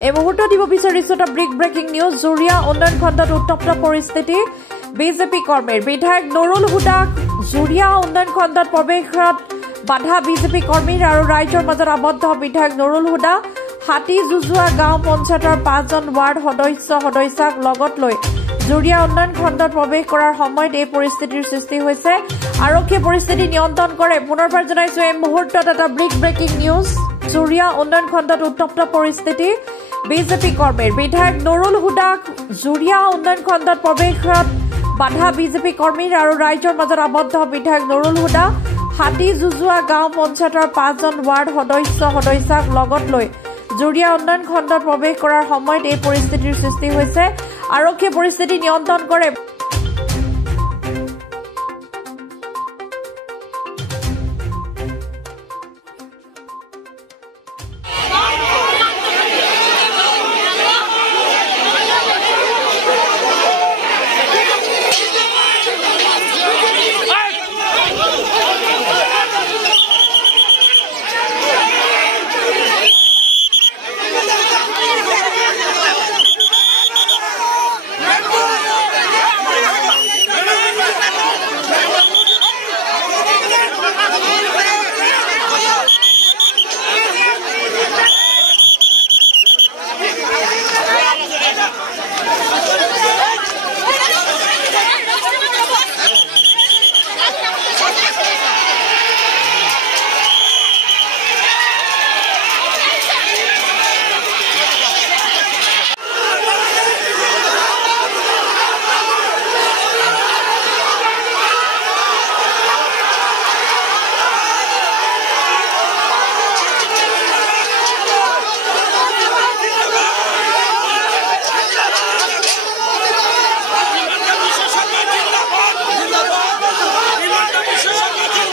এই মুহূৰ্ত দিব বিচাৰিছো এটা ব্ৰেকিং নিউজ জুৰিয়া উন্নয়ন খণ্ডত উত্তপ্ত পৰিস্থিতি বিজেপি কৰ্মীৰ বিধায়ক নুৰুল হুদাক জুৰিয়া উন্নয়ন খণ্ডত প্ৰৱেশত বাধা বিজেপি কৰ্মীৰ আৰু ৰাইজৰ মাজত আবদ্ধ বিধায়ক নুৰুল হুদা হাতী জুজুৱা গাঁও পঞ্চায়তৰ 5জন ৱাৰ্ড সদস্যাক লগত লৈ জুৰিয়া উন্নয়ন খণ্ডত প্ৰৱেশ কৰাৰ সময়ত এই পৰিস্থিতিৰ সৃষ্টি হৈছে আৰক্ষী পৰিস্থিতি নিয়ন্ত্ৰণ কৰে পুনৰবাৰ জনাইছো এই মুহূৰ্তত এটা ব্ৰেকিং নিউজ জুৰিয়া উন্নয়ন খণ্ডত উত্তপ্ত পৰিস্থিতি বিজেপি কৰ্মীৰ বিধায়ক নুৰুল হুদাক জুৰিয়া উন্নয়ন খণ্ডত প্ৰৱেশত বাধা বিজেপি কৰ্মীৰ আৰু ৰাইজৰ মাজত আবদ্ধ বিধায়ক নুৰুল হুদা হাতী জুজুৱা গাঁও পঞ্চায়তৰ 5জন ৱাৰ্ড সদস্যাক লগত লৈ জুৰিয়া উন্নয়ন খণ্ডত প্ৰৱেশ কৰাৰ সময়ত এই পৰিস্থিতিৰ সৃষ্টি হৈছে আৰক্ষী পৰিস্থিতি নিয়ন্ত্ৰণ কৰে